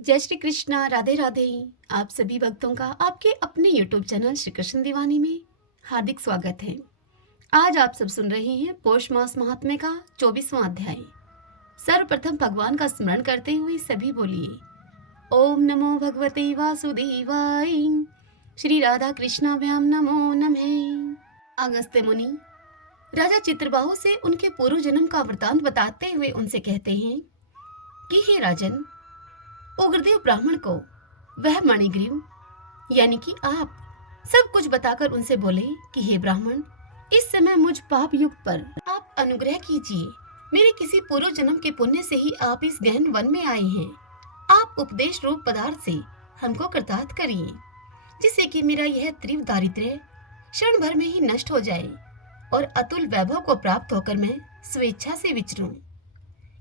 जय श्री कृष्णा, राधे राधे। आप सभी भक्तों का आपके अपने यूट्यूब चैनल श्री कृष्ण दीवानी में हार्दिक स्वागत है। आज आप सब सुन रहे हैं पौष मास महात्म्य का 24वां अध्याय। सर्वप्रथम भगवान का स्मरण करते हुए सभी बोलिए ओम नमो भगवते वासुदेवाय। श्री राधा कृष्णाभ्याम नमो नमः। अगस्त्य मुनि राजा चित्रबाहु से उनके पूर्व जन्म का वृतांत बताते हुए उनसे कहते हैं कि हे राजन, उग्रदेव ब्राह्मण को वह मणिग्रीव यानी कि आप सब कुछ बताकर उनसे बोले कि हे ब्राह्मण, इस समय मुझ पाप युग पर आप अनुग्रह कीजिए। मेरे किसी पूर्व जन्म के पुण्य से ही आप इस गहन वन में आए हैं। आप उपदेश रूप पदार्थ से हमको कृतार्थ करिए, जिससे कि मेरा यह तीव्र दारिद्र्य क्षण भर में ही नष्ट हो जाए और अतुल वैभव को प्राप्त होकर मैं स्वेच्छा से विचरूं।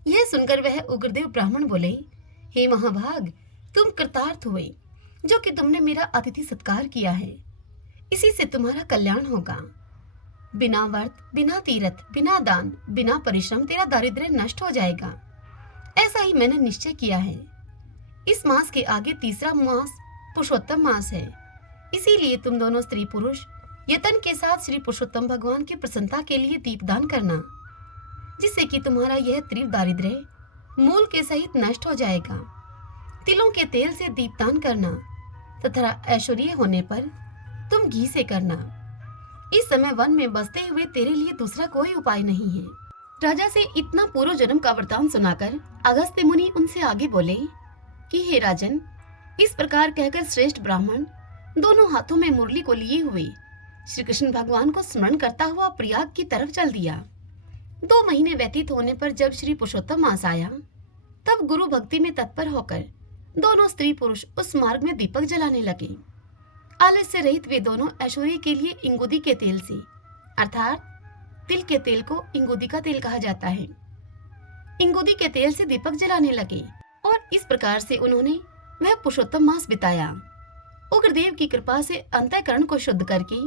यह सुनकर वह उग्रदेव ब्राह्मण बोले, हे महाभाग, तुम कृतार्थ हुए जो कि तुमने मेरा अतिथि सत्कार किया है। इसी से तुम्हारा कल्याण होगा। बिना व्रत, बिना तीर्थ, बिना दान, बिना परिश्रम तेरा दारिद्र्य नष्ट हो जाएगा। ऐसा ही मैंने निश्चय किया है। इस मास के आगे तीसरा मास पुरुषोत्तम मास है। इसीलिए तुम दोनों स्त्री पुरुष यतन के साथ श्री पुरुषोत्तम भगवान की प्रसन्नता के लिए दीपदान करना, जिससे कि तुम्हारा यह तीव्र दारिद्र्य मूल के सहित नष्ट हो जाएगा। तिलों के तेल से दीपदान करना तथा ऐश्वर्य होने पर तुम घी से करना। इस समय वन में बसते हुए तेरे लिए दूसरा कोई उपाय नहीं है। राजा से इतना पूर्व जन्म का वृतांत सुनाकर अगस्त्य मुनि उनसे आगे बोले कि हे राजन, इस प्रकार कहकर श्रेष्ठ ब्राह्मण दोनों हाथों में मुरली को लिए हुए श्री कृष्ण भगवान को स्मरण करता हुआ प्रयाग की तरफ चल दिया। 2 महीने व्यतीत होने पर जब श्री पुरुषोत्तम मास आया, तब गुरु भक्ति में तत्पर होकर दोनों स्त्री पुरुष उस मार्ग में दीपक जलाने लगे। आलस्य रहित वे दोनों ऐश्वर्य के लिए इंगुदी के तेल से, अर्थात तिल के तेल को इंगुदी का तेल कहा जाता है, इंगुदी के तेल से दीपक जलाने लगे और इस प्रकार से उन्होंने वह पुरुषोत्तम मास बिताया। उग्रदेव की कृपा से अंतःकरण को शुद्ध करके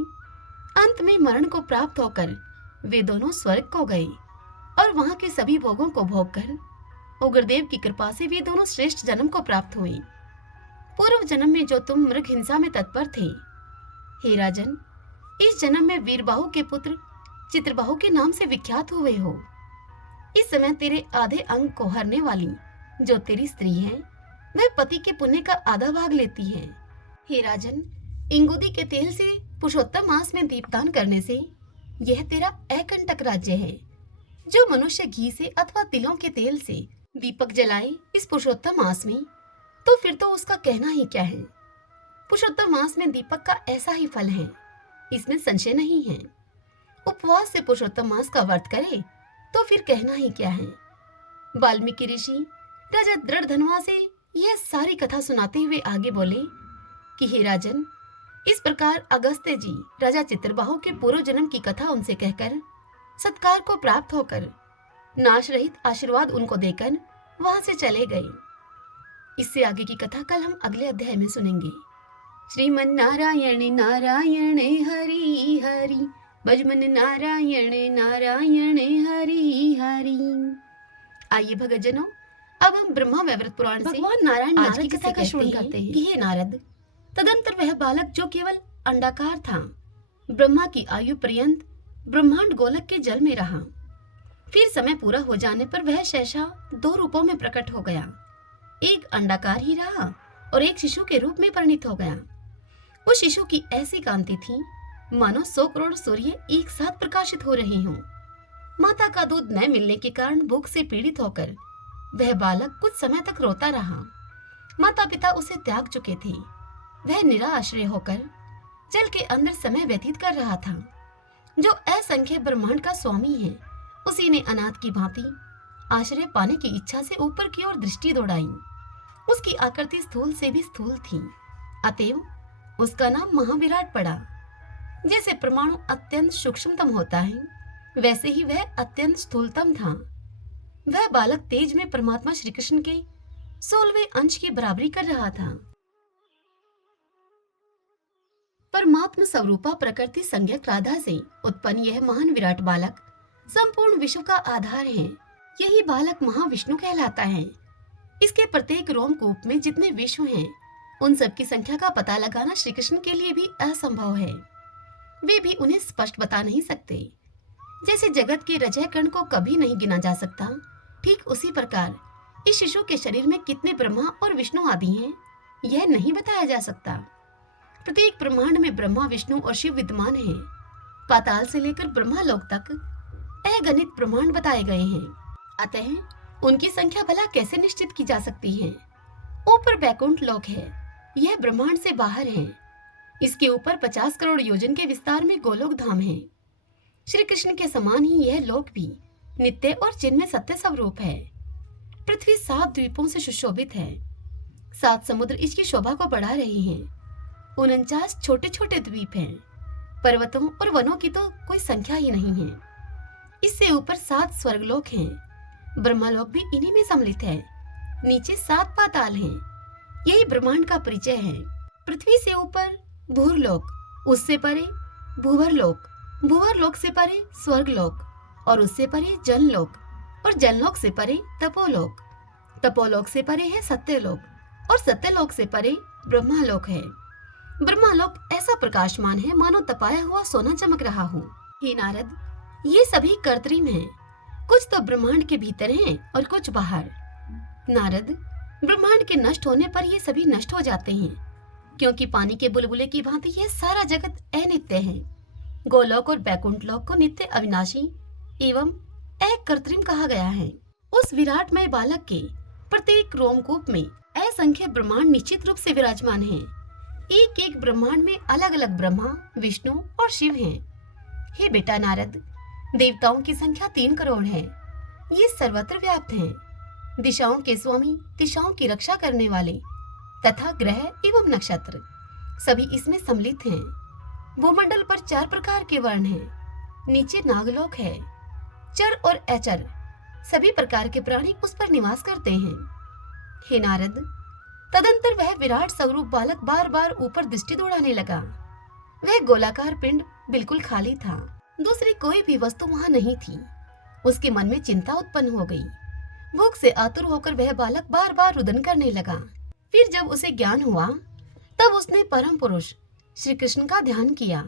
अंत में मरण को प्राप्त होकर वे दोनों स्वर्ग को गए और वहां के सभी भोगों को भोगकर उग्रदेव की कृपा से वे दोनों श्रेष्ठ जन्म को प्राप्त हुए। पूर्व जन्म में जो तुम मृग हिंसा में तत्पर थे, हे राजन, इस जन्म में वीरबाहु के पुत्र चित्रबाहु के नाम से विख्यात हुए हो। इस समय तेरे आधे अंग को हरने वाली जो तेरी स्त्री है, वह पति के पुण्य का आधा भाग लेती है। हे राजन, इंगुदी के तेल से पुरुषोत्तम मास में दीपदान करने से यह तेरा अकंटक राज्य है। जो मनुष्य घी से अथवा तिलों के तेल से दीपक जलाए इस पुरुषोत्तम मास में, तो फिर तो उसका कहना ही क्या है। पुरुषोत्तम मास में दीपक का ऐसा ही फल है, इसमें संशय नहीं है। उपवास से पुरुषोत्तम मास का व्रत करे तो फिर कहना ही क्या है। वाल्मीकि ऋषि राजा दृढ़धनवा से यह सारी कथा सुनाते हुए आगे बोले कि हे राजन, इस प्रकार अगस्त्य जी राजा चित्रबाहु के पूर्व जन्म की कथा उनसे कहकर सत्कार को प्राप्त होकर नाश रहित आशीर्वाद उनको देकर वहां से चले गए। इससे आगे की कथा कल हम अगले अध्याय में सुनेंगे। श्रीमन नारायण नारायण हरि हरि, भजमन नारायण नारायण हरि हरि। आइए भगतजनों, अब हम ब्रह्मा वैवर्त पुराण से भगवान नारायण आज की कथा का श्रवण करते हैं कि हे नारद, तदंतर वह बालक जो केवल अंडाकार था, ब्रह्मा की आयु पर्यंत ब्रह्मांड गोलक के जल में रहा। फिर समय पूरा हो जाने पर वह सहसा 2 रूपों में प्रकट हो गया। एक अंडाकार ही रहा और एक शिशु के रूप में परिणित हो गया। उस शिशु की ऐसी कांति थी मानो 100 करोड़ सूर्य एक साथ प्रकाशित हो रहे हों। माता का दूध न मिलने के कारण भूख से पीड़ित होकर वह बालक कुछ समय तक रोता रहा। माता पिता उसे त्याग चुके थे। वह निराश्रय होकर जल के अंदर समय व्यतीत कर रहा था। जो असंख्य ब्रह्मांड का स्वामी है, उसी ने अनाथ की भांति आश्रय पाने की इच्छा से ऊपर की ओर दृष्टि दौड़ाई। उसकी आकृति स्थूल से भी स्थूल थी, अतएव उसका नाम महाविराट पड़ा। जैसे परमाणु अत्यंत सूक्ष्मतम होता है, वैसे ही वह अत्यंत स्थूलतम था। वह बालक तेज में परमात्मा श्री कृष्ण के 16वें अंश की बराबरी कर रहा था। परमात्मा स्वरूपा प्रकृति संज्ञक राधा से उत्पन्न यह महान विराट बालक संपूर्ण विश्व का आधार है। यही बालक महाविष्णु कहलाता है। इसके प्रत्येक रोमकूप में जितने विश्व हैं, उन सब की संख्या का पता लगाना श्री कृष्ण के लिए भी असंभव है। वे भी उन्हें स्पष्ट बता नहीं सकते। जैसे जगत के रजह कण को कभी नहीं गिना जा सकता, ठीक उसी प्रकार इस शिशु के शरीर में कितने ब्रह्मा और विष्णु आदि हैं, यह नहीं बताया जा सकता। प्रत्येक ब्रह्मांड में ब्रह्मा, विष्णु और शिव विद्यमान हैं। पाताल से लेकर ब्रह्मालोक तक अगणित ब्रह्मांड बताए गए हैं। अतः उनकी संख्या भला कैसे निश्चित की जा सकती है। ऊपर बैकुंठ लोक है, यह ब्रह्मांड से बाहर है। इसके ऊपर 50 करोड़ योजन के विस्तार में गोलोक धाम है। श्री कृष्ण के समान ही यह लोक भी नित्य और जिनमें सत्य स्वरूप है। पृथ्वी 7 द्वीपों से सुशोभित है। 7 समुद्र इसकी शोभा को बढ़ा रहे हैं। 49 छोटे छोटे द्वीप हैं। पर्वतों और वनों की तो कोई संख्या ही नहीं है। इससे ऊपर 7 स्वर्गलोक हैं। ब्रह्मालोक भी इन्हीं में सम्मिलित है। नीचे 7 पाताल हैं। यही ब्रह्मांड का परिचय है। पृथ्वी से ऊपर भूरलोक, उससे परे भूवरलोक, भूवरलोक से परे स्वर्गलोक और उससे परे जनलोक और जनलोक से परे तपोलोक, तपोलोक से परे है सत्यलोक और सत्यलोक से परे ब्रह्मालोक है। ब्रह्मालोक ऐसा प्रकाशमान है मानो तपाया हुआ सोना चमक रहा हो। हे नारद, ये सभी कृत्रिम हैं। कुछ तो ब्रह्मांड के भीतर हैं और कुछ बाहर। नारद, ब्रह्मांड के नष्ट होने पर ये सभी नष्ट हो जाते हैं, क्योंकि पानी के बुलबुले की भांति यह सारा जगत अनित्य है। गोलोक और बैकुंठ लोक को नित्य, अविनाशी एवं अकृत्रिम कहा गया है। उस विराटमय बालक के प्रत्येक रोमकूप में असंख्य ब्रह्मांड निश्चित रूप से विराजमान हैं। एक एक ब्रह्मांड में अलग अलग ब्रह्मा, विष्णु और शिव हैं। हे बेटा नारद, देवताओं की संख्या 3 करोड़ है। ये सर्वत्र व्याप्त हैं। दिशाओं के स्वामी, दिशाओं की रक्षा करने वाले तथा ग्रह एवं नक्षत्र सभी इसमें सम्मिलित हैं। भूमंडल पर 4 प्रकार के वर्ण हैं। नीचे नागलोक है। चर और अचर सभी प्रकार के प्राणी उस पर निवास करते हैं। हे नारद, तदंतर वह विराट स्वरूप बालक बार बार ऊपर दृष्टि दौड़ाने लगा। वह गोलाकार पिंड बिल्कुल खाली था। दूसरी कोई भी वस्तु वहां नहीं थी। उसके मन में चिंता उत्पन्न हो गई। भूख से आतुर होकर वह बालक बार बार रुदन करने लगा। फिर जब उसे ज्ञान हुआ, तब उसने परम पुरुष श्री कृष्ण का ध्यान किया।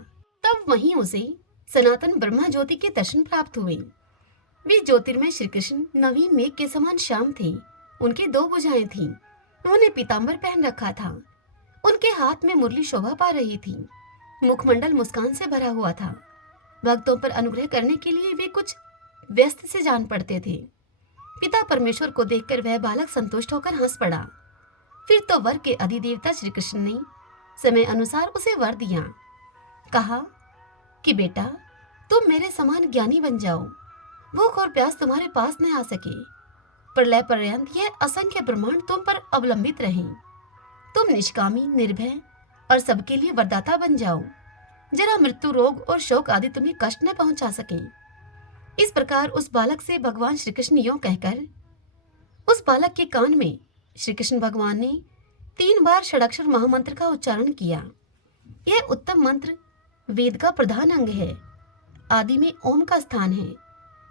तब वहीं उसे सनातन ब्रह्मा ज्योति के दर्शन प्राप्त हुए। वे ज्योतिर्मय श्री कृष्ण नवीन मेघ के समान श्याम थे। उनके 2 भुजाएं थीं। उन्होंने पीतांबर पहन रखा था। उनके हाथ में मुरली शोभा पा रही थी। मुखमंडल मुस्कान से भरा हुआ था। भक्तों पर अनुग्रह करने के लिए वे कुछ व्यस्त से जान पड़ते थे। पिता परमेश्वर को देखकर वह बालक संतुष्ट होकर हंस पड़ा। फिर तो वर के अधिदेवता श्री कृष्ण ने समय अनुसार उसे वर दिया। कहा कि बेटा, तुम मेरे समान ज्ञानी बन जाओ। भूख और प्यास तुम्हारे पास न आ सके। प्रलय पर्यंत यह असंख्य ब्रह्मांड तुम पर अवलंबित रहे। तुम निष्कामी, निर्भय और सबके लिए वरदाता बन जाओ। जरा मृत्यु, रोग और शोक आदि तुम्हें कष्ट न पहुंचा सके। इस प्रकार उस बालक से भगवान श्री कृष्ण यों कहकर उस बालक के कान में श्री कृष्ण भगवान ने 3 बार षडाक्षर महामंत्र का उच्चारण किया। यह उत्तम मंत्र वेद का प्रधान अंग है। आदि में ओम का स्थान है।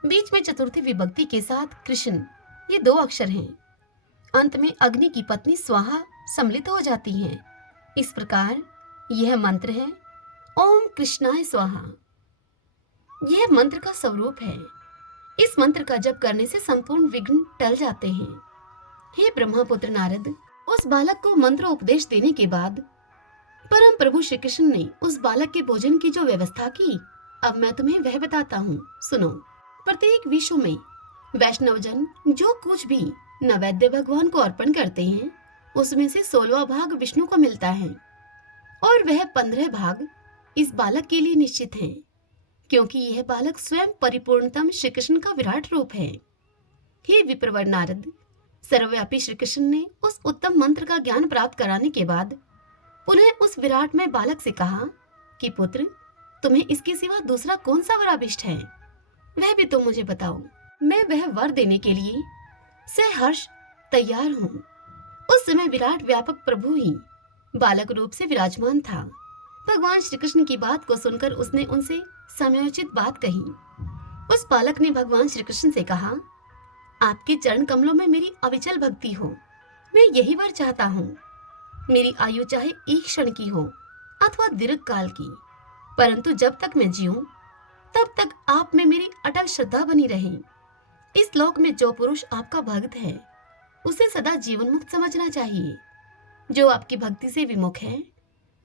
बीच में चतुर्थी विभक्ति के साथ कृष्ण, ये 2 अक्षर हैं। अंत में अग्नि की पत्नी स्वाहा सम्मिलित हो जाती हैं। इस प्रकार यह मंत्र है ओम कृष्णाय स्वाहा। यह मंत्र का स्वरूप है। इस मंत्र का जप करने से संपूर्ण विघ्न टल जाते हैं। हे ब्रह्मपुत्र नारद, उस बालक को मंत्र उपदेश देने के बाद परम प्रभु श्री कृष्ण ने उस बालक के भोजन की जो व्यवस्था की, अब मैं तुम्हें वह बताता हूँ, सुनो। प्रत्येक विश्व में वैष्णवजन जो कुछ भी नैवेद्य भगवान को अर्पण करते हैं, उसमें से 16वां भाग विष्णु को मिलता है और वह 15 भाग इस बालक के लिए निश्चित हैं, क्योंकि यह बालक स्वयं परिपूर्णतम श्री कृष्ण का विराट रूप है। हे विप्रवर नारद, सर्वव्यापी श्री कृष्ण ने उस उत्तम मंत्र का ज्ञान प्राप्त कराने के बाद पुनः उस विराट में बालक से कहा कि पुत्र, तुम्हें इसके सिवा दूसरा कौन सा वर अभिष्ट है, वह भी तुम मुझे बताओ। मैं वह वर देने के लिए सहर्ष तैयार हूँ। उस समय विराट व्यापक प्रभु ही बालक रूप से विराजमान था। भगवान श्री कृष्ण की बात को सुनकर उसने उनसे समयोचित बात कही। उस बालक ने भगवान श्री कृष्ण से कहा, आपके चरण कमलों में मेरी अविचल भक्ति हो। मैं यही वर चाहता हूँ। मेरी आयु चाहे एक क्षण की हो अथवा दीर्घ काल की, परंतु जब तक मैं जीऊं तब तक आप में मेरी अटल श्रद्धा बनी रहे। इस लोक में जो पुरुष आपका भक्त है उसे सदा जीवन मुक्त समझना चाहिए। जो आपकी भक्ति से विमुख है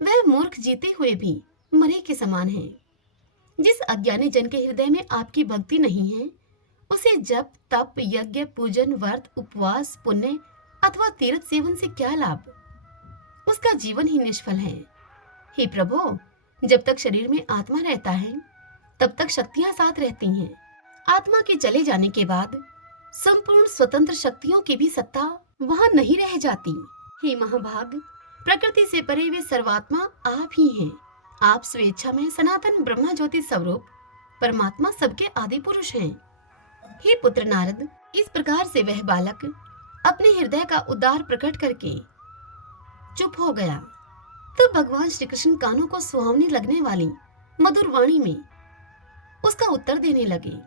वह मूर्ख जीते हुए भी मरे के समान है। जिस अज्ञानी जन के हृदय में आपकी भक्ति नहीं है उसे जप तप यज्ञ पूजन व्रत उपवास पुण्य अथवा तीर्थ सेवन से क्या लाभ? उसका जीवन ही निष्फल है। हे प्रभु, जब तक शरीर में आत्मा रहता है तब तक शक्तियां साथ रहती हैं। आत्मा के चले जाने के बाद संपूर्ण स्वतंत्र शक्तियों की भी सत्ता वहां नहीं रह जाती। हे महाभाग, प्रकृति से परे वे सर्वात्मा आप ही हैं। आप स्वेच्छा में सनातन ब्रह्मा ज्योति स्वरूप परमात्मा सबके आदि पुरुष हैं। हे पुत्र नारद, इस प्रकार से वह बालक अपने हृदय का उद्गार प्रकट करके चुप हो गया। तब भगवान श्री कृष्ण कानों को सुहावनी लगने वाली मधुर वाणी में उसका उत्तर देने लगे।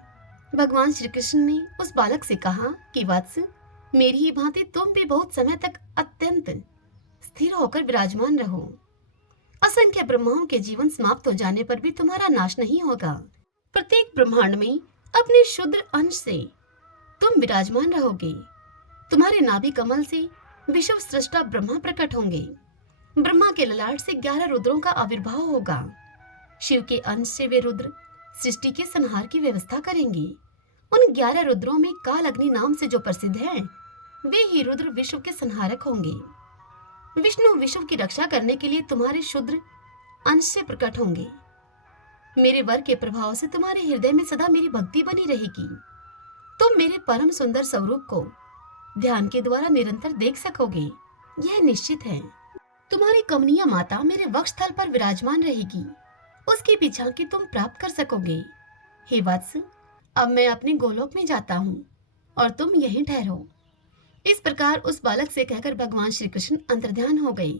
भगवान श्री कृष्ण ने उस बालक से कहा कि वत्स, मेरी ही भांति तुम भी बहुत समय तक अत्यंत स्थिर होकर विराजमान रहो। असंख्य ब्रह्माओं के जीवन समाप्त हो जाने पर भी तुम्हारा नाश नहीं होगा। प्रत्येक ब्रह्मांड में अपने शुद्ध अंश से तुम विराजमान रहोगे। तुम्हारे नाभि कमल से विश्व सृष्टा ब्रह्मा प्रकट होंगे। ब्रह्मा के ललाट से 11 रुद्रों का आविर्भाव होगा। शिव के अंश से वे रुद्र सृष्टि के संहार की व्यवस्था करेंगे। उन 11 रुद्रों में काल अग्नि नाम से जो प्रसिद्ध हैं, वे ही रुद्र विश्व के संहारक होंगे। विष्णु विश्व की रक्षा करने के लिए तुम्हारे शुद्र अंश से प्रकट होंगे। मेरे वर के प्रभाव से तुम्हारे हृदय में सदा मेरी भक्ति बनी रहेगी। तुम मेरे परम सुंदर स्वरूप को ध्यान के द्वारा निरंतर देख सकोगे, यह निश्चित है। तुम्हारी कमनीय माता मेरे वक्षस्थल पर विराजमान रहेगी, उसकी भी झांकी तुम प्राप्त कर सकोगे। हे वत्स, अब मैं अपने गोलोक में जाता हूँ और तुम यहीं ठहरो। इस प्रकार उस बालक से कहकर भगवान श्री कृष्ण अंतर्ध्यान हो गए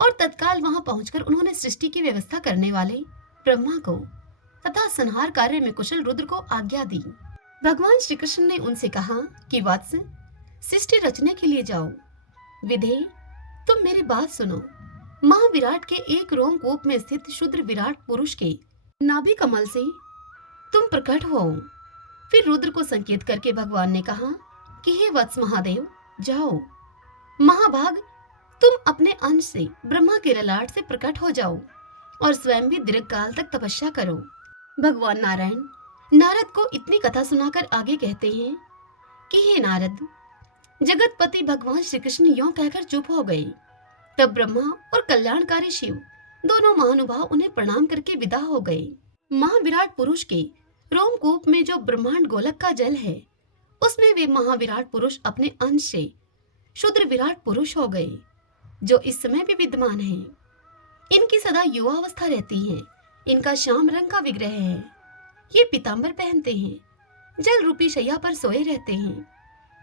और तत्काल वहां पहुंचकर उन्होंने सृष्टि की व्यवस्था करने वाले ब्रह्मा को तथा संहार कार्य में कुशल रुद्र को आज्ञा दी। भगवान श्री कृष्ण ने उनसे कहा कि वत्स, सृष्टि रचने के लिए जाओ। विधे, तुम मेरी बात सुनो। महाविराट के एक रोमकूप में स्थित शुद्र विराट पुरुष के नाभि कमल से तुम प्रकट हो। फिर रुद्र को संकेत करके भगवान ने कहा कि हे वत्स महादेव, जाओ। महाभाग, तुम अपने अंश से ब्रह्मा के ललाट से प्रकट हो जाओ और स्वयं भी दीर्घ काल तक तपस्या करो। भगवान नारायण नारद को इतनी कथा सुनाकर आगे कहते हैं कि हे नारद, जगतपति भगवान श्री कृष्ण यों कहकर चुप हो गए। तब ब्रह्मा और कल्याणकारी शिव दोनों महानुभाव उन्हें प्रणाम करके विदा हो गए। महाविराट पुरुष के रोमकूप में जो ब्रह्मांड गोलक का जल है, उसमें वे महाविराट पुरुष अपने अंश से शुद्र विराट पुरुष हो गए, जो इस समय भी विद्यमान है। इनकी सदा युवावस्था रहती है। इनका श्याम रंग का विग्रह है। ये पीतांबर पहनते हैं, जल रूपी शैया पर सोए रहते हैं।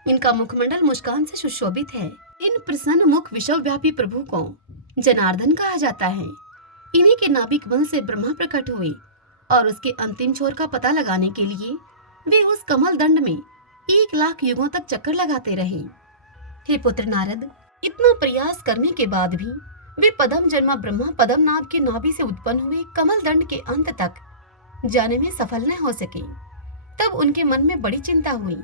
इनका मुखमंडल मुस्कान से सुशोभित है। इन प्रसन्न मुख विश्वव्यापी प्रभु को जनार्दन कहा जाता है। इन्हीं के नाभि कमल से ब्रह्मा प्रकट हुए और उसके अंतिम छोर का पता लगाने के लिए वे उस कमल दंड में 1,00,000 युगों तक चक्कर लगाते रहे। हे पुत्र नारद, इतना प्रयास करने के बाद भी वे पदम जन्मा ब्रह्मा पद्मनाभ के नाभि से उत्पन्न हुए कमल दंड के अंत तक जाने में सफल न हो सके। तब उनके मन में बड़ी चिंता हुई।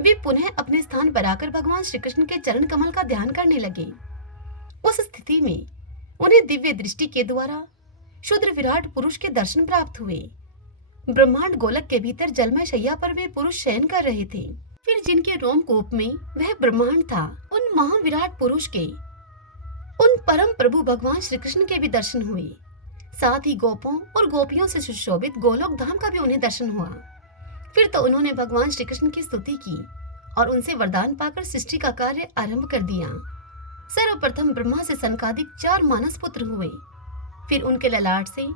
वे पुनः अपने स्थान पर आकर भगवान श्री कृष्ण के चरण कमल का ध्यान करने लगे। उस स्थिति में उन्हें दिव्य दृष्टि के द्वारा शुद्र विराट पुरुष के दर्शन प्राप्त हुए। ब्रह्मांड गोलक के भीतर जलमय शैया पर वे पुरुष शयन कर रहे थे। फिर जिनके रोमकूप में वह ब्रह्मांड था, उन महाविराट पुरुष के उन परम प्रभु भगवान श्री कृष्ण के भी दर्शन हुए। साथ ही गोपों और गोपियों से सुशोभित गोलोक धाम का भी उन्हें दर्शन हुआ। फिर तो उन्होंने भगवान श्री कृष्ण की स्तुति की और उनसे वरदान पाकर सृष्टि का कार्य आरंभ कर दिया। सर्वप्रथम ब्रह्मा से सनकादिक 4 मानस पुत्र हुए। फिर उनके ललाट से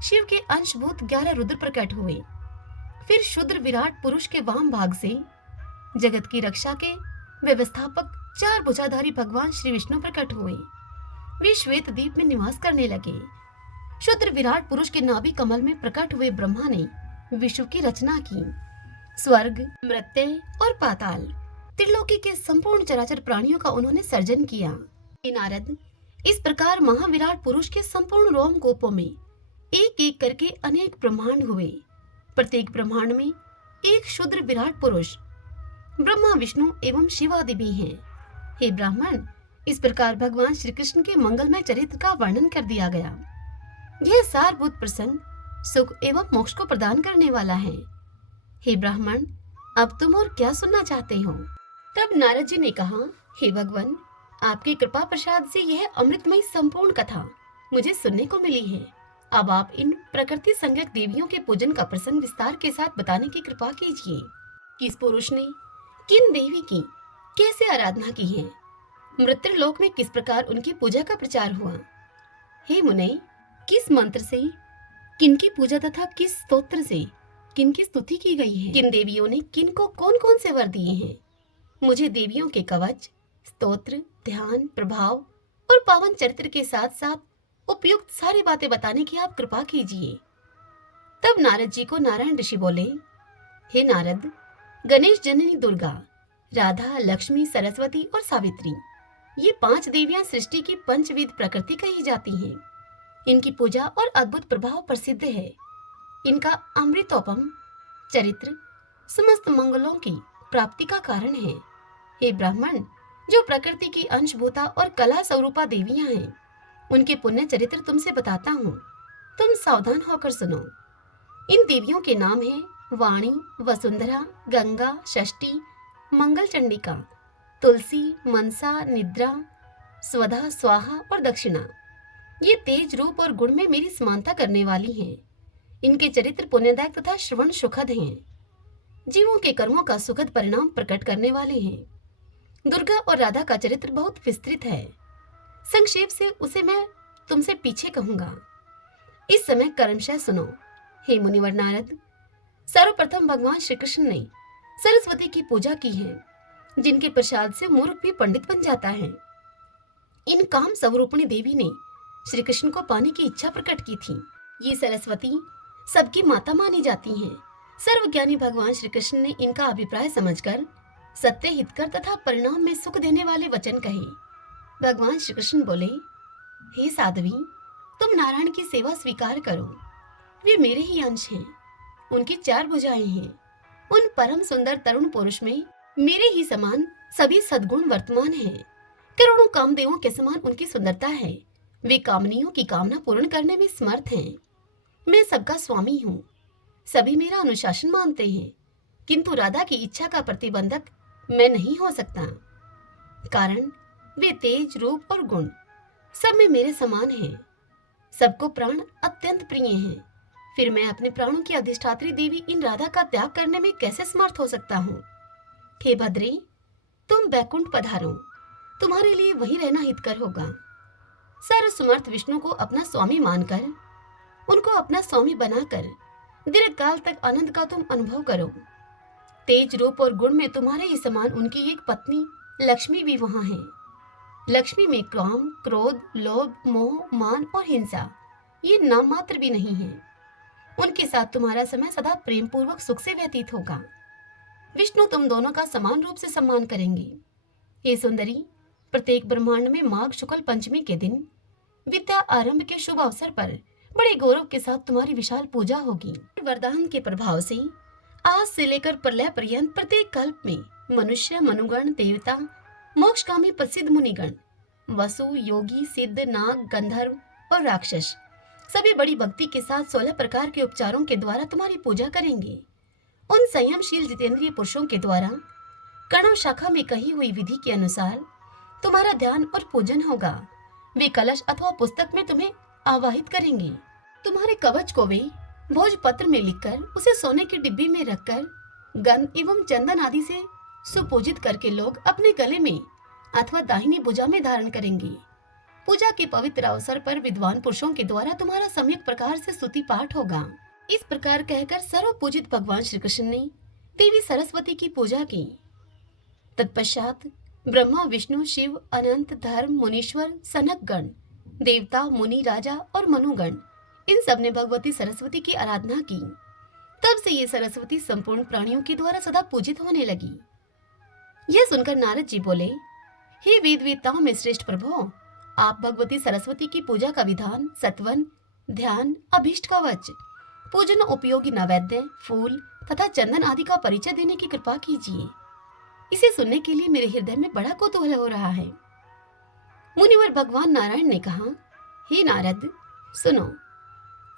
शिव के अंशभूत 11 रुद्र प्रकट हुए। फिर शुद्र विराट पुरुष के वाम भाग से जगत की रक्षा के व्यवस्थापक 4 भुजाधारी भगवान श्री विष्णु प्रकट हुए। वे श्वेत द्वीप में निवास करने लगे। शुद्र विराट पुरुष के नाभि कमल में प्रकट हुए ब्रह्मा ने विश्व की रचना की। स्वर्ग, मृत्यु और पाताल त्रिलोकी के संपूर्ण चराचर प्राणियों का उन्होंने सर्जन किया। हे नारद, इस प्रकार महाविराट पुरुष के संपूर्ण रोमकूपों में एक एक करके अनेक ब्रह्मांड हुए। प्रत्येक ब्रह्मांड में एक क्षुद्र विराट पुरुष ब्रह्मा, विष्णु एवं शिवादि भी हैं। हे ब्राह्मण, इस प्रकार भगवान श्री कृष्ण के मंगलमय चरित्र का वर्णन कर दिया गया। यह सारभूत प्रसंग सुख एवं मोक्ष को प्रदान करने वाला है। हे ब्राह्मण, अब तुम और क्या सुनना चाहते हो? तब नारद जी ने कहा, हे भगवान, आपकी कृपा प्रसाद से यह अमृतमयी संपूर्ण कथा मुझे सुनने को मिली है। अब आप इन प्रकृति संज्ञक देवियों के पूजन का प्रसंग विस्तार के साथ बताने की कृपा कीजिए। किस पुरुष ने किन देवी की कैसे आराधना की है, मृत्युलोक में किस प्रकार उनकी पूजा का प्रचार हुआ। हे मुने, किस मंत्र से किनकी पूजा तथा किस स्तोत्र से किनकी स्तुति की गई है, किन देवियों ने किन को कौन कौन से वर दिए हैं। मुझे देवियों के कवच, स्तोत्र, ध्यान, प्रभाव और पावन चरित्र के साथ साथ उपयुक्त सारी बातें बताने की आप कृपा कीजिए। तब नारद जी को नारायण ऋषि बोले, हे नारद, गणेश जननी दुर्गा, राधा, लक्ष्मी, सरस्वती और सावित्री, ये 5 देवियां सृष्टि की पंचविध प्रकृति कही जाती हैं। इनकी पूजा और अद्भुत प्रभाव प्रसिद्ध है। इनका अमृतोपम चरित्र समस्त मंगलों की प्राप्ति का कारण है। हे ब्राह्मण, जो प्रकृति की अंशभूता और कला स्वरूपा देवियां हैं, उनके पुण्य चरित्र तुमसे बताता हूँ। तुम सावधान होकर सुनो। इन देवियों के नाम हैं वाणी, वसुंधरा, गंगा, षष्ठी, मंगल चंडिका, तुलसी, मनसा, निद्रा, स्वधा, स्वाहा और दक्षिणा। ये तेज, रूप और गुण में मेरी समानता करने वाली हैं। इनके चरित्र पुण्यदायक तथा श्रवण सुखद हैं। जीवों के कर्मों का सुखद परिणाम प्रकट करने वाले हैं। दुर्गा और राधा का चरित्र बहुत विस्तृत है। संक्षेप से उसे मैं तुमसे पीछे कहूंगा। इस समय कर्मशः सुनो। हे मुनिवर नारद, सर्वप्रथम भगवान श्री कृष्ण ने सरस्वती की पूजा की है, जिनके प्रसाद से मूर्ख भी पंडित बन जाता है। इन काम स्वरूपिणी देवी ने श्री कृष्ण को पाने की इच्छा प्रकट की थी। ये सरस्वती सबकी माता मानी जाती हैं। सर्वज्ञानी भगवान श्री कृष्ण ने इनका अभिप्राय समझकर सत्य, हितकर तथा परिणाम में सुख देने वाले वचन कहे। भगवान श्री कृष्ण बोले, हे साध्वी, तुम नारायण की सेवा स्वीकार करो। वे मेरे ही अंश हैं। उनकी 4 भुजाएं हैं। उन परम सुंदर तरुण पुरुष में मेरे ही समान सभी सद्गुण वर्तमान हैं। करोड़ों कामदेवों के समान उनकी सुंदरता है। वे कामनियों की कामना पूर्ण करने में समर्थ हैं। मैं सबका स्वामी हूँ। सभी मेरा अनुशासन मानते हैं, किंतु राधा की इच्छा का प्रतिबंधक मैं नहीं हो सकता। कारण वे तेज, रूप और गुण सब में मेरे समान हैं। सबको प्राण अत्यंत प्रिय हैं। फिर मैं अपने प्राणों की अधिष्ठात्री देवी इन राधा का त्याग करने में कैसे समर्थ हो सकता हूँ। हे भद्रे, तुम बैकुंठ पधारो। तुम्हारे लिए वहीं रहना हितकर होगा। सर्वसमर्थ विष्णु को अपना स्वामी मानकर, उनको अपना स्वामी बनाकर दीर्घ काल तक आनंद का तुम अनुभव करो। तेज, रूप और गुण में तुम्हारे ही समान उनकी एक पत्नी लक्ष्मी भी वहां है। लक्ष्मी में काम, क्रोध, लोभ, मोह, मान और हिंसा ये नाम मात्र भी नहीं है। उनके साथ तुम्हारा समय सदा प्रेम पूर्वक सुख से व्यतीत होगा। विष्णु तुम दोनों का समान रूप से सम्मान करेंगे। हे सुंदरी, प्रत्येक ब्रह्मांड में माघ शुक्ल पंचमी के दिन विद्या आरंभ के शुभ अवसर पर बड़े गौरव के साथ तुम्हारी विशाल पूजा होगी। वरदान के प्रभाव से आज से लेकर प्रलय पर्यंत प्रत्येक कल्प में मनुष्य, मनुगण, देवता, मोक्षकामी प्रसिद्ध मुनिगण, वसु, योगी, सिद्ध, नाग, गंधर्व और राक्षस सभी बड़ी भक्ति के साथ 16 प्रकार के उपचारों के द्वारा तुम्हारी पूजा करेंगे। उन संयमशील जितेंद्रिय पुरुषों के द्वारा कणव शाखा में कही हुई विधि के अनुसार तुम्हारा ध्यान और पूजन होगा। वे कलश अथवा पुस्तक में तुम्हें आवाहित करेंगे। तुम्हारे कवच को वे भोजपत्र में लिखकर उसे सोने की डिब्बी में रखकर गंध एवं चंदन आदि से सुपूजित करके लोग अपने गले में अथवा दाहिनी भुजा में धारण करेंगे। पूजा के पवित्र अवसर पर विद्वान पुरुषों के द्वारा तुम्हारा सम्यक प्रकार से स्तुति पाठ होगा। इस प्रकार कहकर सर्वपूजित भगवान श्री कृष्ण ने देवी सरस्वती की पूजा की। तत्पश्चात ब्रह्मा, विष्णु, शिव, अनंत, धर्म, मुनीश्वर, सनक गण, देवता, मुनि, राजा और मनुगण इन सब ने भगवती सरस्वती की आराधना की। तब से ये सरस्वती संपूर्ण प्राणियों के द्वारा सदा पूजित होने लगी। यह सुनकर नारद जी बोले, हे वेद वेदताओं में श्रेष्ठ प्रभु, आप भगवती सरस्वती की पूजा का विधान, सत्वन, ध्यान, अभीष्ट कवच, पूजन उपयोगी नैवेद्य, फूल तथा चंदन आदि का परिचय देने की कृपा कीजिए। इसे सुनने के लिए मेरे हृदय में बड़ा कौतूहल हो रहा है। मुनिवर भगवान नारायण ने कहा, हे नारद, सुनो,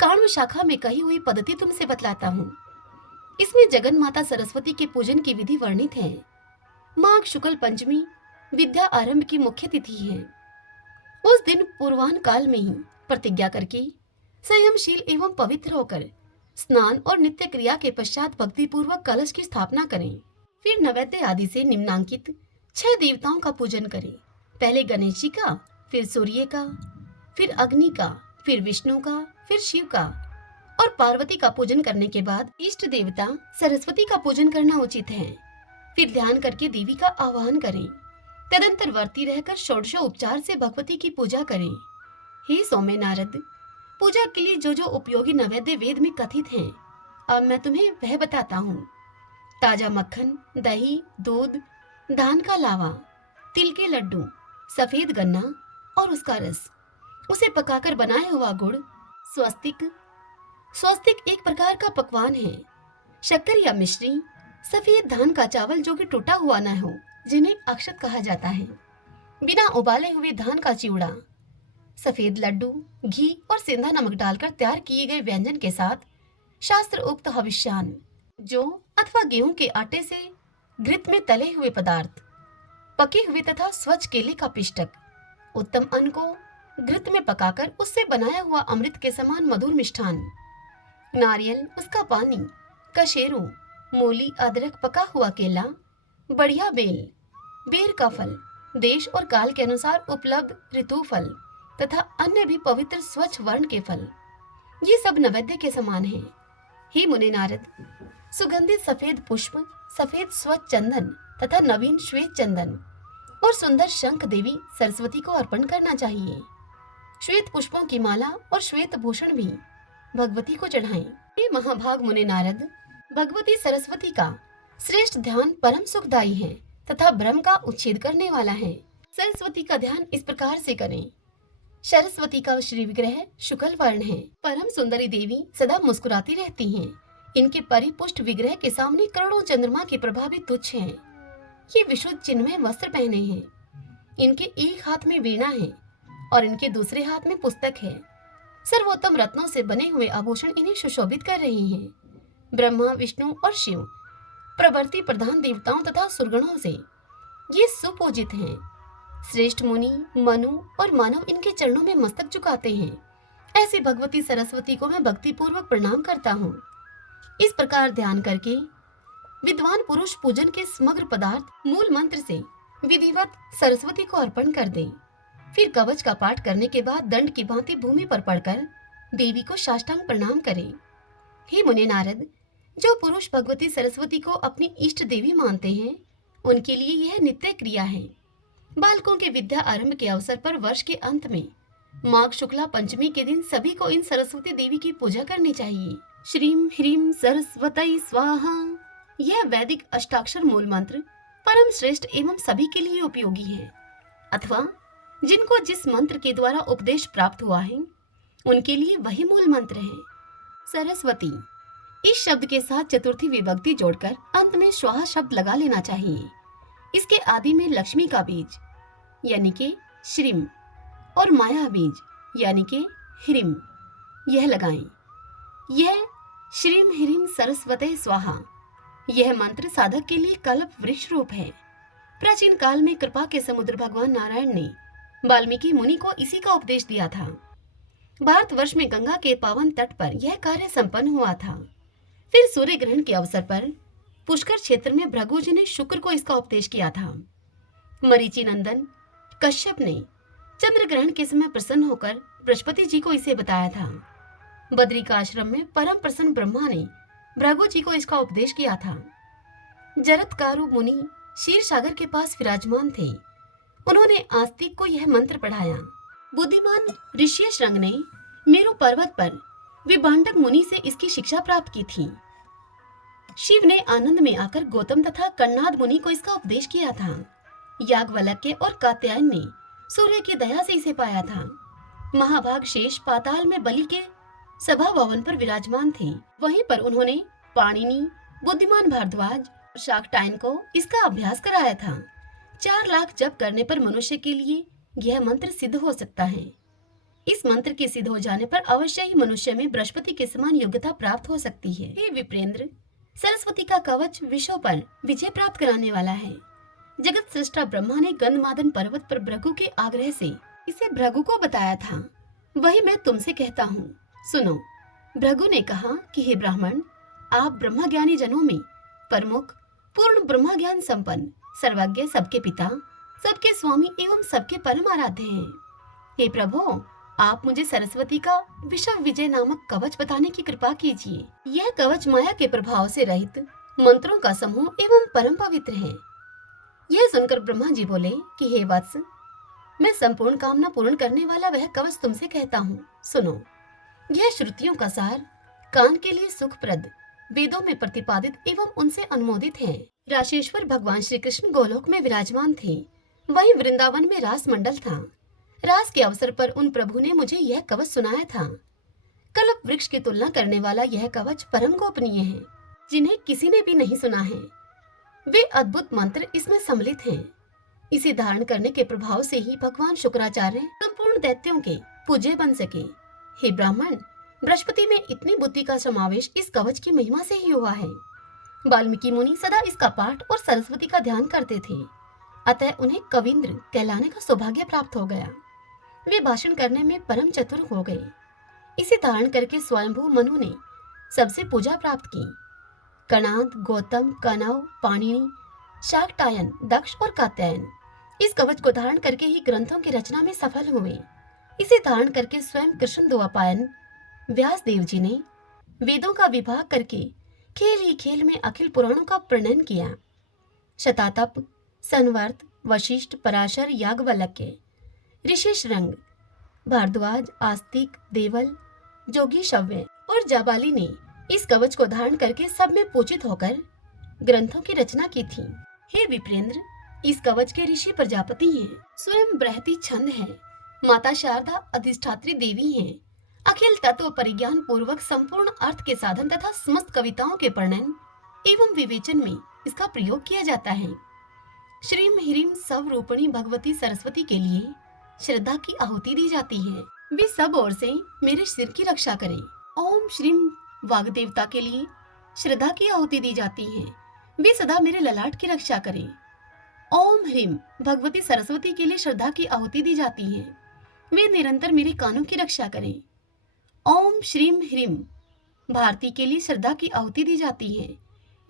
काण्व शाखा में कही हुई पद्धति तुमसे बतलाता हूँ। इसमें जगन माता सरस्वती के पूजन की विधि वर्णित है। माघ शुक्ल पंचमी विद्या आरंभ की मुख्य तिथि है। उस दिन पूर्वाह्न काल में ही प्रतिज्ञा करके संयमशील एवं पवित्र होकर स्नान और नित्य क्रिया के पश्चात भक्ति पूर्वक कलश की स्थापना करें। फिर नैवेद्य आदि से निम्नांकित 6 देवताओं का पूजन करें। पहले गणेश जी का, फिर सूर्य का, फिर अग्नि का, फिर विष्णु का, फिर शिव का और पार्वती का पूजन करने के बाद इष्ट देवता सरस्वती का पूजन करना उचित है। फिर ध्यान करके देवी का आवाहन करें। तदंतर वर्ती रहकर षोडशोपचार से भगवती की पूजा करें। हे सौम्य नारद, पूजा के लिए जो जो उपयोगी नैवेद्य वेद में कथित हैं, अब मैं तुम्हें वह बताता हूँ। ताजा मक्खन, दही, दूध, धान का लावा, तिल के लड्डू, सफेद गन्ना और उसका रस, उसे पकाकर बनाया हुआ गुड़, स्वस्तिक। स्वस्तिक एक प्रकार का पकवान है। शक्कर या मिश्री, सफेद धान का चावल जो कि टूटा हुआ न हो, जिन्हें अक्षत कहा जाता है, बिना उबाले हुए धान का चिवड़ा, सफेद लड्डू, घी और सेंधा नमक डालकर तैयार किए गए व्यंजन के साथ शास्त्र उक्त हविष्यान, जो अथवा गेहूं के आटे से घृत में तले हुए पदार्थ, पके हुए तथा स्वच्छ केले का पिष्टक, उत्तम अन्न को घृत में पकाकर उससे बनाया हुआ अमृत के समान मधुर मिष्ठान, नारियल, उसका पानी, कशेरू, मूली, अदरक, पका हुआ केला, बढ़िया बेल, बेर का फल, देश और काल के अनुसार उपलब्ध ऋतु फल तथा अन्य भी पवित्र स्वच्छ वर्ण के फल, ये सब नैवेद्य के समान हैं। हे मुनि नारद, सुगंधित सफेद पुष्प, सफेद स्वच्छ चंदन तथा नवीन श्वेत चंदन और सुंदर शंख देवी सरस्वती को अर्पण करना चाहिए। श्वेत पुष्पों की माला और श्वेत भूषण भी भगवती को चढ़ाएं। हे महाभाग मुनि नारद, भगवती सरस्वती का श्रेष्ठ ध्यान परम सुखदायी है तथा भ्रम का उच्छेद करने वाला है। सरस्वती का ध्यान इस प्रकार से करें। सरस्वती का श्री विग्रह शुक्ल वर्ण है। परम सुंदरी देवी सदा मुस्कुराती रहती हैं। इनके परिपुष्ट विग्रह के सामने करोड़ों चंद्रमा की प्रभा भी तुच्छ है। ये विशुद्ध चिन्मय वस्त्र पहने हैं। इनके एक हाथ में वीणा है और इनके दूसरे हाथ में पुस्तक है। सर्वोत्तम रत्नों से बने हुए आभूषण इन्हें सुशोभित कर रहे हैं। ब्रह्मा, विष्णु और शिव प्रवर्ती प्रधान देवताओं तथा सुरगणों से ये सुपूजित हैं। श्रेष्ठ मुनि, मनु और मानव इनके चरणों में मस्तक झुकाते हैं। ऐसी भगवती सरस्वती को मैं भक्ति पूर्वक प्रणाम करता हूँ। इस प्रकार ध्यान करके विद्वान पुरुष पूजन के समग्र पदार्थ मूल मंत्र से विधिवत सरस्वती को अर्पण कर दें। फिर कवच का पाठ करने के बाद दंड की भांति भूमि पर पड़कर देवी को साष्टांग प्रणाम करें। हे मुनि नारद, जो पुरुष भगवती सरस्वती को अपनी इष्ट देवी मानते हैं, उनके लिए यह नित्य क्रिया है। बालकों के विद्या आरंभ के अवसर पर वर्ष के अंत में माघ शुक्ला पंचमी के दिन सभी को इन सरस्वती देवी की पूजा करनी चाहिए। श्रीम ह्रीम सरस्वती स्वाहा, यह वैदिक अष्टाक्षर मूल मंत्र परम श्रेष्ठ एवं सभी के लिए उपयोगी है, अथवा जिनको जिस मंत्र के द्वारा उपदेश प्राप्त हुआ है उनके लिए वही मूल मंत्र है। सरस्वती इस शब्द के साथ चतुर्थी विभक्ति जोड़कर अंत में स्वाहा शब्द लगा लेना चाहिए। इसके आदि में लक्ष्मी का बीज यानी कि श्रीम और माया बीज यानी कि ह्रीम यह लगाएं। यह श्रीम ह्रीम सरस्वती स्वाहा, यह मंत्र साधक के लिए कल्प वृक्ष रूप है। प्राचीन काल में कृपा के समुद्र भगवान नारायण ने वाल्मीकि मुनि को इसी का उपदेश दिया था। भारतवर्ष में गंगा के पावन तट पर यह कार्य संपन्न हुआ था। फिर सूर्य ग्रहण के अवसर पर पुष्कर क्षेत्र में भृगु जी ने शुक्र को इसका उपदेश किया था। मरीचि नंदन कश्यप ने चंद्र ग्रहण के समय प्रसन्न होकर बृहस्पति जी को इसे बताया था। बद्री का आश्रम में परम प्रसन्न ब्रह्मा ने भृगु जी को इसका उपदेश किया था। जरत्कारु मुनि क्षीर सागर के पास विराजमान थे। उन्होंने आस्तिक को यह मंत्र पढ़ाया। बुद्धिमान ऋषि श्रंग ने मेरु पर्वत पर विभांडक मुनि से इसकी शिक्षा प्राप्त की थी। शिव ने आनंद में आकर गौतम तथा कन्नाद मुनि को इसका उपदेश किया था। याज्ञवल्क्य और कात्यायन ने सूर्य की दया से इसे पाया था। महाभाग शेष पाताल में बलि के सभा भवन पर विराजमान थे। वहीं पर उन्होंने पाणिनि, बुद्धिमान भारद्वाज और शाकटायन को इसका अभ्यास कराया था। 4 लाख जप करने पर मनुष्य के लिए यह मंत्र सिद्ध हो सकता है। इस मंत्र के सिद्ध हो जाने पर अवश्य ही मनुष्य में बृहस्पति के समान योग्यता प्राप्त हो सकती है। हे विप्रेंद्र, सरस्वती का कवच विश्व पर विजय प्राप्त कराने वाला है। जगत सृष्टा ब्रह्मा ने गंधमादन पर्वत पर भृगु के आग्रह से इसे भृगु को बताया था। वही मैं तुमसे कहता हूँ, सुनो। भृगु ने कहा कि हे ब्राह्मण, आप ब्रह्मज्ञानी जनों में प्रमुख, पूर्ण ब्रह्म ज्ञान संपन्न, सर्वज्ञ, सबके पिता, सबके स्वामी एवं सबके परम आराध्य हैं। हे प्रभु, आप मुझे सरस्वती का विश्व विजय नामक कवच बताने की कृपा कीजिए। यह कवच माया के प्रभाव से रहित मंत्रों का समूह एवं परम पवित्र है। यह सुनकर ब्रह्मा जी बोले कि हे वत्स, मैं संपूर्ण कामना पूर्ण करने वाला वह कवच तुमसे कहता हूँ, सुनो। यह श्रुतियों का सार, कान के लिए सुखप्रद, वेदों में प्रतिपादित एवं उनसे अनुमोदित है। राशेश्वर भगवान श्री कृष्ण गोलोक में विराजमान थे। वहीं वृंदावन में रास मंडल था। रास के अवसर पर उन प्रभु ने मुझे यह कवच सुनाया था। कल्प वृक्ष की तुलना करने वाला यह कवच परम गोपनीय है, जिन्हें किसी ने भी नहीं सुना है। वे अद्भुत मंत्र इसमें सम्मिलित हैं। इसे धारण करने के प्रभाव से ही भगवान शुक्राचार्य संपूर्ण दैत्यों के पूज्य बन सके। हे ब्राह्मण, बृहस्पति में इतनी बुद्धि का समावेश इस कवच की महिमा से ही हुआ है। वाल्मीकि मुनि सदा इसका पाठ और सरस्वती का ध्यान करते थे, अतः उन्हें कविंद्र कहलाने का सौभाग्य प्राप्त हो गया। वे भाषण करने में परम चतुर हो गए। इसे धारण करके स्वयंभू मनु ने सबसे पूजा प्राप्त की। कणाद, गौतम, कनव, पाणिनि, शाकटायन, दक्ष और कात्यायन इस कवच को धारण करके ही ग्रंथों की रचना में सफल हुए। इसे धारण करके स्वयं कृष्ण द्वापायन व्यास देव जी ने वेदों का विभाग करके खेल ही खेल में अखिल पुराणों का प्रणयन किया। शतातप, संवर्त, वशिष्ठ, पराशर, याज्ञवल्क्य, ऋषि शृंग, भारद्वाज, आस्तिक, देवल, जोगी शव्य और जाबाली ने इस कवच को धारण करके सब में पूजित होकर ग्रंथों की रचना की थी। हे विप्रेंद्र, इस कवच के ऋषि प्रजापति हैं, स्वयं बृहति छंद है, माता शारदा अधिष्ठात्री देवी हैं। अखिल तत्व परिज्ञान पूर्वक संपूर्ण अर्थ के साधन तथा समस्त कविताओं के वर्णन एवं विवेचन में इसका प्रयोग किया जाता है। श्रीम ह्रीम स्वरूपिणी भगवती सरस्वती के लिए श्रद्धा की आहुति दी जाती है। वे सब ओर से मेरे सिर की रक्षा करें। ओम श्रीम वाग देवता के लिए श्रद्धा की आहुति दी जाती है। वे सदा मेरे ललाट की रक्षा करें। ओम ह्रीम भगवती सरस्वती के लिए श्रद्धा की आहुति दी जाती है। वे निरंतर मेरे कानों की रक्षा करें। ओम श्रीम ह्रीम भारती के लिए श्रद्धा की आहुति दी जाती है।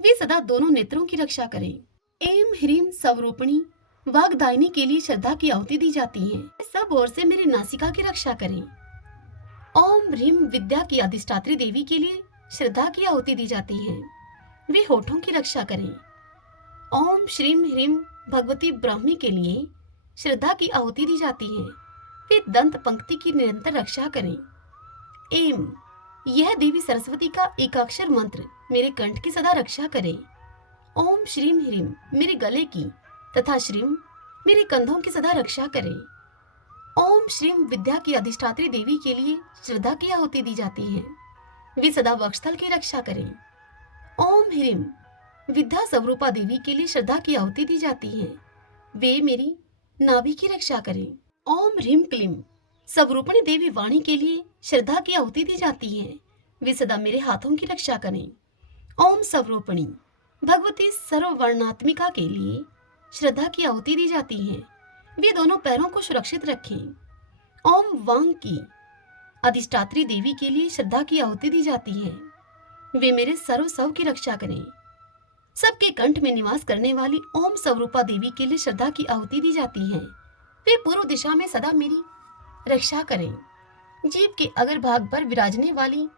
वे सदा दोनों नेत्रों की रक्षा करें। एम ह्रीम स्वरूपिणी वागदायिनी के लिए श्रद्धा की आहुति दी जाती है। सब ओर से मेरी नासिका की रक्षा करें। ओम ह्रीम विद्या की अधिष्ठात्री देवी के लिए श्रद्धा की आहुति दी जाती है। वे होठों की रक्षा करें। ओम श्रीम ह्रीम भगवती ब्राह्मी के लिए श्रद्धा की आहुति दी जाती है। वे दंत पंक्ति की निरंतर रक्षा करें। एम यह देवी सरस्वती का एकाक्षर मंत्र मेरे कंठ की सदा रक्षा करे। ओम श्रीम ह्रीम मेरे गले की तथा श्रीम मेरे कंधों की सदा रक्षा करे। ओम श्रीम विद्या की अधिष्ठात्री देवी के लिए श्रद्धा की आहुति दी जाती है। वे सदा वक्षस्थल की रक्षा करें। ओम ह्रीम विद्या स्वरूपा देवी के लिए श्रद्धा की आहुति दी जाती है। वे मेरी नाभि की रक्षा करें। ओम ह्रीम क्लीम स्वरूपिणी देवी वाणी के लिए श्रद्धा की आहुति दी जाती है। वे सदा मेरे हाथों की रक्षा करें। ओम स्वरूपिणी भगवती सर्ववर्णात्मिका के लिए श्रद्धा की आहुति दी जाती है। वे दोनों पैरों को सुरक्षित रखें। ओम वांग की अधिष्ठात्री देवी के लिए श्रद्धा की आहुति दी जाती है। वे मेरे सर्व स्व की रक्षा करें। सबके कंठ में निवास करने वाली ओम स्वरूपा देवी के लिए श्रद्धा की आहुति दी जाती है। वे पूर्व दिशा में सदा मेरी रक्षा करें। जीभ के अगर भाग पर विराजने वाली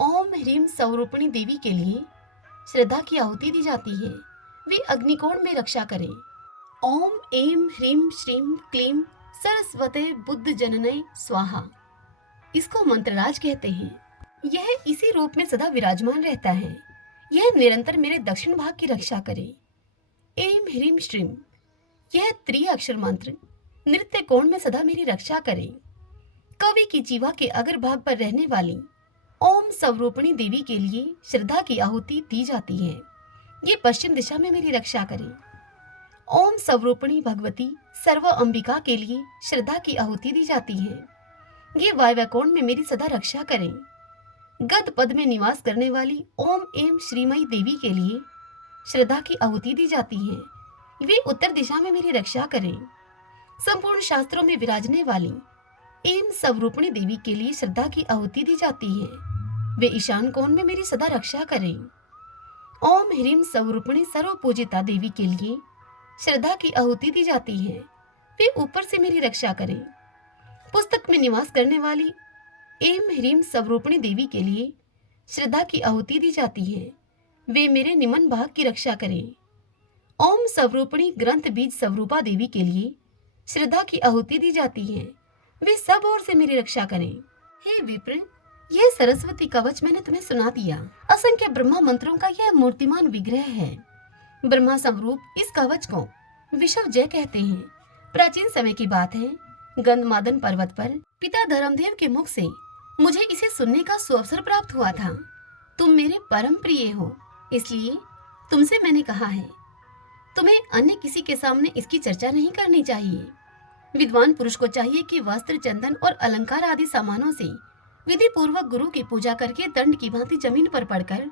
ओम ह्रीम स्वरूपिणी देवी के लिए श्रद्धा की आहुति दी जाती है। वे अग्निकोण में रक्षा करें। ओम एम ह्रीम श्रीम क्लीम सरस्वते बुद्ध जननय स्वाहा। इसको मंत्रराज कहते हैं। यह इसी रूप में सदा विराजमान रहता है। यह निरंतर मेरे दक्षिण भाग की रक्षा करे। एम ह्रीम श्रीम, यह त्रिअक्षर मंत्र नृत्य कोण में सदा मेरी रक्षा करे। कवि की जीवा के अगर भाग पर रहने वाली ओम स्वरूपिणी देवी के लिए श्रद्धा की आहुति दी जाती है। ये पश्चिम दिशा में मेरी रक्षा करे। ओम स्वरूपिणी भगवती सर्व अंबिका के लिए श्रद्धा की आहुति दी जाती है। ये वायव्य कोण में मेरी सदा रक्षा करें। गद पद में निवास करने वाली ओम एम श्रीमयी देवी के लिए श्रद्धा की आहुति दी जाती है। वे उत्तर दिशा में मेरी रक्षा करें। संपूर्ण शास्त्रों में विराजने वाली एम स्वरूपिणी देवी के लिए श्रद्धा की आहुति दी जाती है। वे ईशान कोण में मेरी सदा रक्षा करें। ओम ह्रीम स्वरूपिणी सर्व पूजिता देवी के लिए श्रद्धा की आहुति दी जाती है। वे ऊपर से मेरी रक्षा करें। पुस्तक में निवास करने वाली एम ह्रीम स्वरूपिणी देवी के लिए श्रद्धा की आहुति दी जाती है। वे मेरे निमन भाग की रक्षा करें। ओम स्वरूपिणी ग्रंथ बीज स्वरूपा देवी के लिए श्रद्धा की आहुति दी जाती है। वे सब ओर से मेरी रक्षा करें। हे विप्र, यह सरस्वती कवच मैंने तुम्हें सुना दिया। असंख्य ब्रह्मा मंत्रों का यह मूर्तिमान विग्रह है। ब्रह्मा स्वरूप इस कवच को विषव जय कहते हैं। प्राचीन समय की बात है, गंधमादन पर्वत पर पिता धर्मदेव के मुख से मुझे इसे सुनने का सुअवसर प्राप्त हुआ था। तुम मेरे परम प्रिय हो, इसलिए तुमसे मैंने कहा है तुम्हें अन्य किसी के सामने इसकी चर्चा नहीं करनी चाहिए। विद्वान पुरुष को चाहिए कि वस्त्र, चंदन और अलंकार आदि सामानों से विधि पूर्वक गुरु की पूजा करके दंड की भांति जमीन पर पड़कर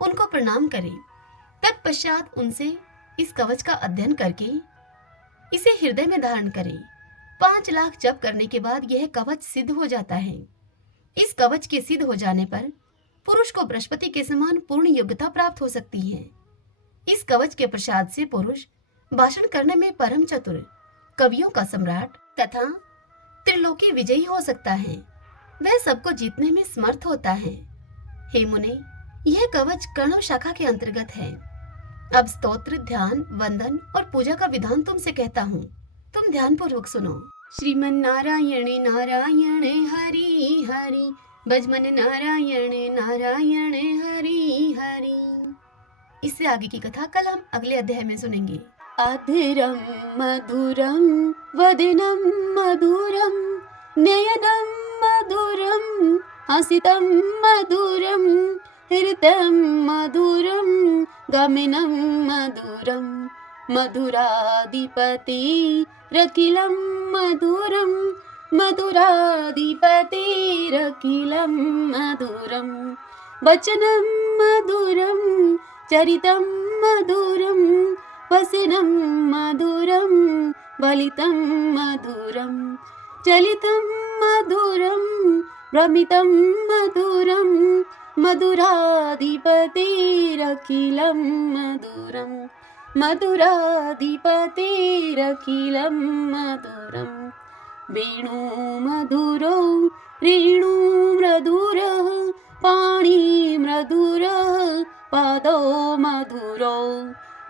उनको प्रणाम करे। तत्पश्चात उनसे इस कवच का अध्ययन करके इसे हृदय में धारण करे। 5 लाख जप करने के बाद यह कवच सिद्ध हो जाता है। इस कवच के सिद्ध हो जाने पर पुरुष को बृहस्पति के समान पूर्ण योग्यता प्राप्त हो सकती है। इस कवच के प्रसाद से पुरुष भाषण करने में परम चतुर, कवियों का सम्राट तथा त्रिलोकी विजयी हो सकता है। वह सबको जीतने में समर्थ होता है। हे मुने, यह कवच कर्ण शाखा के अंतर्गत है। अब स्तोत्र, ध्यान, वंदन और पूजा का विधान तुमसे कहता हूँ। तुम ध्यान पूर्वक सुनो। श्रीमन नारायण नारायण हरि हरि, भजमन नारायण नारायण हरि हरि। इससे आगे की कथा कल हम अगले अध्याय में सुनेंगे। अधरम मधुरम वदनम मधुरम, नयनम मधुरम, हसितम मधुरम, हृदयम मधुरम, गमनम मधुरम, मधुराधिपति रकिलम मधुरम, मधुराधिपति रकिलम मधुरम, वचनम मधुरम, चरितम मधुरम, वसनम मधुरम, वलितम मधुरम, चलितम मधुरम, भ्रमितम मधुरम, मधुराधिपतिरखिलं मधुरम, मधुराधिपतिरखिलं मधुरम। वेणु मधुरो रेणु मधुरः, पाणि मधुरः, पादो मधुरो,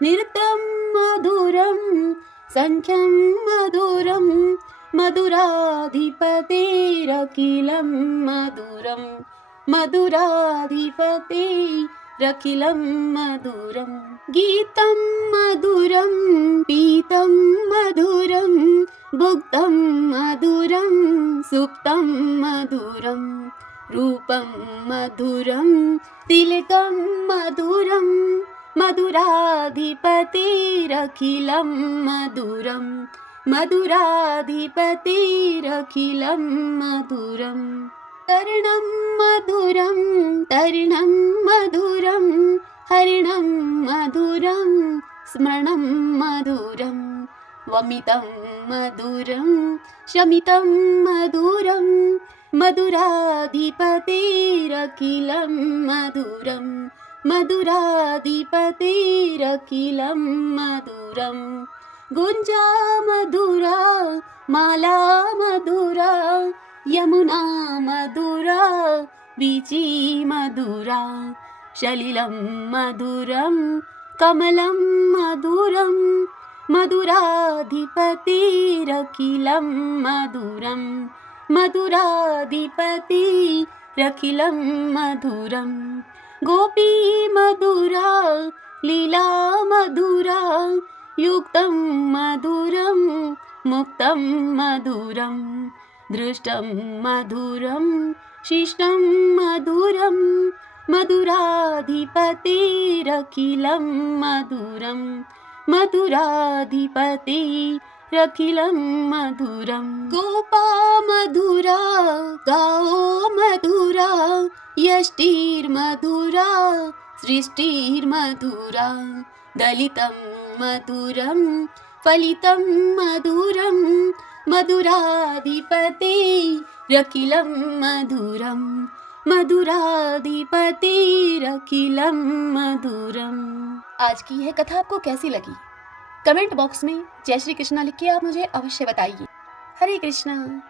नृत्यं मधुरं, संख्यं मधुरं, मधुराधिपतिरखिलं मधुरं, मधुराधिपतिरखिलं मधुरं। गीतं मधुरं, पीतं मधुरं, भुक्तं मधुरं, सुप्तं मधुरं, रूपं मधुरं, तिलकं मधुरं, मधुराधिपतिरखिलं मधुरं, मधुराधिपतिरखिलं मधुरं। तरणं मधुरं, तरणं मधुरं, हरिणं मधुरं, स्मरणं मधुरं, वमितं मधुरं, शमितं मधुरं, मधुराधिपतिरखिलं मधुरं, मधुराधिपतिरखिलं मधुरं। गुंजा मधुरा, माला मधुरा, यमुना मधुरा, वीची मधुरा, सलिलं मधुरं, कमलं मधुरं, मधुराधिपतिरखिलं मधुरं, मधुराधिपतिरखिलं मधुरं। गोपी मधुरा लीला मधुरा युक्तं मधुरं मुक्तं मधुरं दृष्टं मधुरं शिष्टं मधुरं मधुराधिपतिरखिलं मधुरं मधुराधिपतिरखिलं मधुरं गोपा मधुरा गाओ मधुरा यष्टिर्मधुरा सृष्टिर्मधुरा दलितं मधुरं फलितं मधुरं मधुराधिपतिरखिलं मधुरं मधुराधिपतिरखिलं मधुरम। आज की यह कथा आपको कैसी लगी? कमेंट बॉक्स में जय श्री कृष्णा लिख के आप मुझे अवश्य बताइए। हरे कृष्णा।